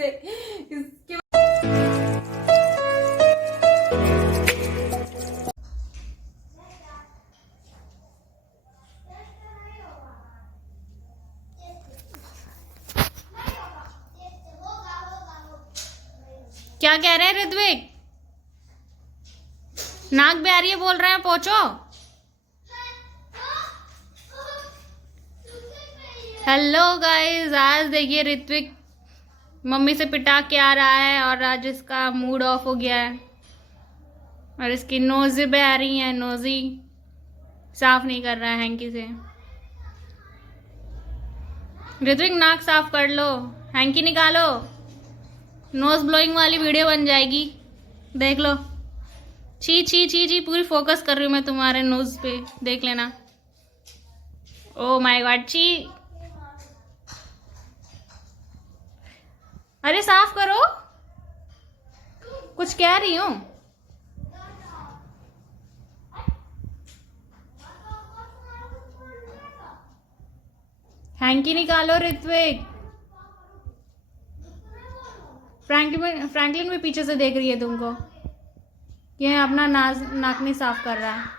से इसके क्या कह रहे हैं ऋत्विक? नाक बह रही है बोल रहे हैं, पहुंचो। हेलो गाइस, आज देखिए ऋत्विक मम्मी से पिटा के आ रहा है और आज इसका मूड ऑफ हो गया है और इसकी नोज़ें बह रही हैं, नोज़ी साफ नहीं कर रहा है हैंकी से। ऋत्विक नाक साफ कर लो, हैंकी निकालो, नोज ब्लोइंग वाली वीडियो बन जाएगी, देख लो। छी छी छी छी, पूरी फोकस कर रही हूँ मैं तुम्हारे नोज पे, देख लेना। ओ माय गॉड, छी। अरे साफ करो, कुछ कह रही हूँ। हैंकी निकालो ऋत्विक। फ्रैंकलिन भी पीछे से देख रही है तुमको, ये अपना नाक नहीं साफ कर रहा है।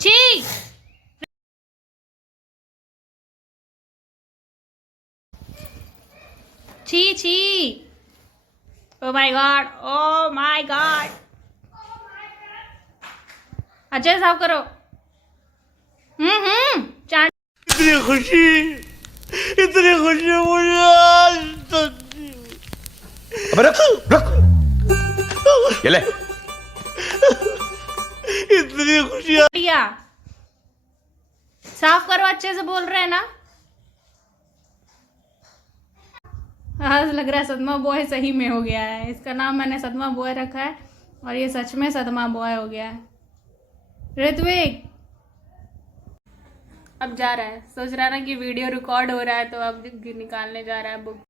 छी, छी छी, oh my God, oh my God. अच्छे से साफ करो। चाट। इतनी खुशी मुझे आज तक। अबे रख ये ले। इतनी खुशियाँ। साफ करो, अच्छे से बोल रहे हैं ना। आज लग रहा है सदमा बॉय सही में हो गया है। इसका नाम मैंने सदमा बॉय रखा है और ये सच में सदमा बॉय हो गया है। ऋत्विक अब जा रहा है, सोच रहा ना कि वीडियो रिकॉर्ड हो रहा है तो अब निकालने जा रहा है बुक।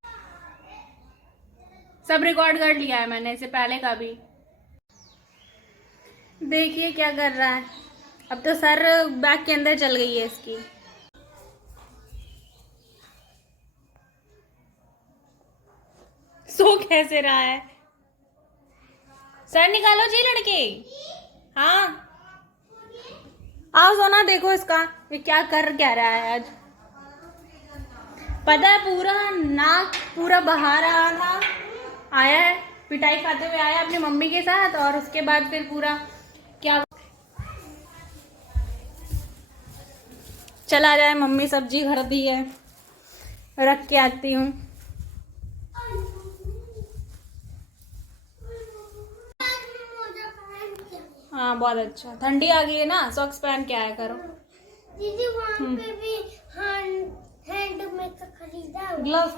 सब रिकॉर्ड कर लिया है मैंने, इससे पहले का भी। देखिए क्या कर रहा है। अब तो सर बैग के अंदर चल गई है इसकी। सो कैसे रहा है? सर निकालो जी लड़के। हाँ आओ सोना, देखो इसका ये क्या कर रहा है आज। पता है पूरा नाक पूरा बहा रहा था, आया है पिटाई खाते हुए आया अपनी मम्मी के साथ और उसके बाद फिर पूरा क्या। चला जाए, मम्मी सब्जी खरीदी है, रख के आती हूँ। हाँ बहुत अच्छा, ठंडी आ गई है ना, सॉक्स पहन के आया करो। दीदी वहाँ पे भी हैंड में खरीदा, ग्लव्स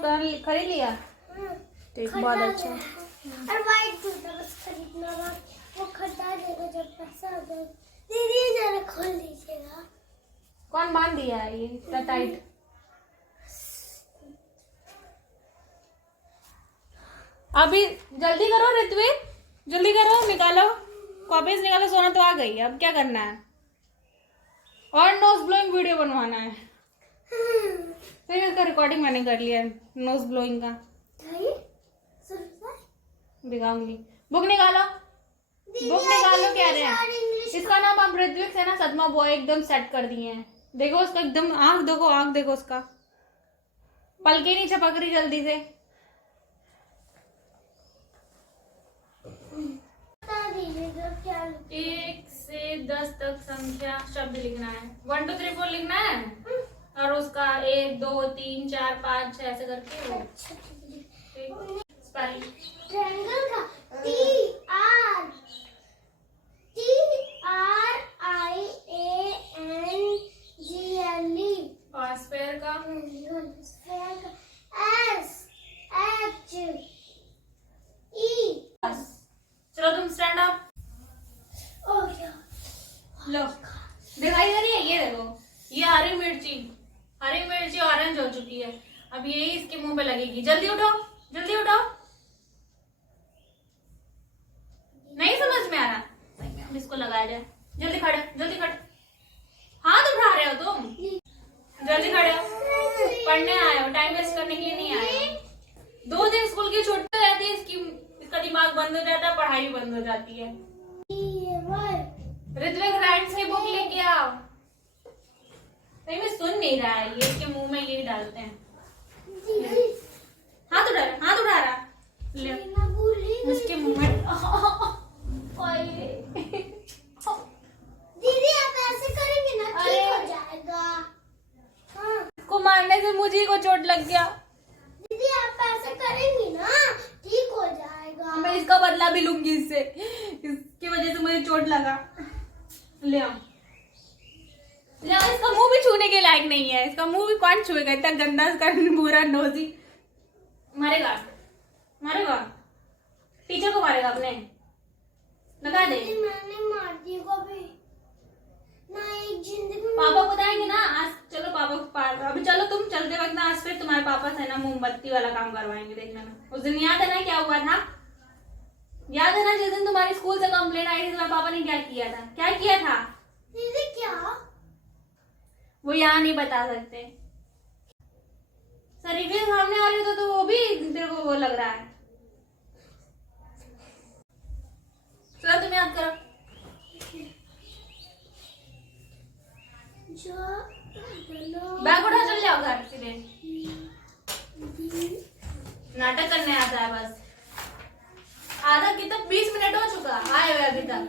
खरीद लिया। ठीक, बहुत अच्छा। और वाइट जूता बस खरीदना था, वो खरीदा देगा जब पैसा आ जाए। दीदी जरा खोल लीजिएगा। कौन बांध दिया है ये इतना टाइट? अभी जल्दी करो ऋत्विक, जल्दी करो, निकालो कॉपीज निकालो। सोना तो आ गई, अब क्या करना है? और नोज ब्लोइंग वीडियो बनवाना है। फिर इसका रिकॉर्डिंग मैंने कर लिया है नोज ब्लोइंग का, दिखाऊंगी। बुक निकालो, बुक निकालो। कह रहे हैं इसका नाम अब ऋत्विक से ना सदमा बॉय एकदम सेट कर दिए हैं। देखो उसका एकदम आंख देखो, आंख देखो उसका, पलके नहीं छपक रही जल्दी से। एक से 10 तक संख्या शब्द लिखना है, 1 2 3 4 लिखना है और उसका 1 2 3 4 5 6 ऐसे करके वो स्पेलिंग। ट्रायंगल का TRIANGLE और स्पेयर का SHE। चलो तुम स्टैंड अप। Oh yeah. लो अब ये इसके मुंह पे लगेगी। जल्दी उठो, जल्दी उठो। नहीं समझ में आ रहा, अब इसको लगाया जाए। जल्दी खड़े, जल्दी खड़े। हाथ उठा रहे हो तुम, जल्दी खड़े हो। पढ़ने आए हो, टाइम वेस्ट करने के लिए नहीं आए हो। 2 दिन स्कूल की छुट्टी रहती है, इसका दिमाग बंद हो जाता है, पढ़ाई भी बंद हो जाती है। ऋत्विक राइट से बुक लेके आओ। नहीं मैं सुन नहीं रहा है, ये इसके मुंह में यही डालते हैं। हाथ उठा रहा, हाथ उठा रहा, ले उसके मुंह में। दीदी आप ऐसे करेंगे ना ठीक हो जाएगा। हाँ इसको मारने से मुझे को चोट लग गया। दीदी आप ऐसे करेंगी ना ठीक हो जाएगा। मैं इसका बदला भी लूंगी इससे, इसकी वजह से मुझे चोट लगा। ले आओ, ले आओ। इसका मुंह भी छूने के लायक नहीं है, इसका मुंह भी कौन छुएगा, इतना गंदा इसका बुरा नोजी। मारेगा, मारेगा, टीचर को मारेगा अपने, लगा दे। मैंने मार दी कभी ना एक जिंदगी में। पापा बताएंगे ना आज। चलो पापा को अभी चलो तुम चलते वक्त ना आज फिर तुम्हारे पापा से ना मोमबत्ती वाला काम करवाएंगे, देखना ना। उस दिन याद है ना क्या हुआ था? याद है ना जिस दिन तुम्हारी स्कूल से कंप्लेंट आई थी, तुम्हारे पापा ने क्या किया था? क्या किया था दीदी? क्या वो यहाँ नहीं बता सकते। शरीफे सामने आ रही हो तो वो भी तेरे को वो लग रहा है। चलो तुम याद करो। बैग उठा, चल जाओ घर सीधे। नाटक करने आता है बस। आधा कितना 20 मिनट हो चुका, आए हुए अभी तक।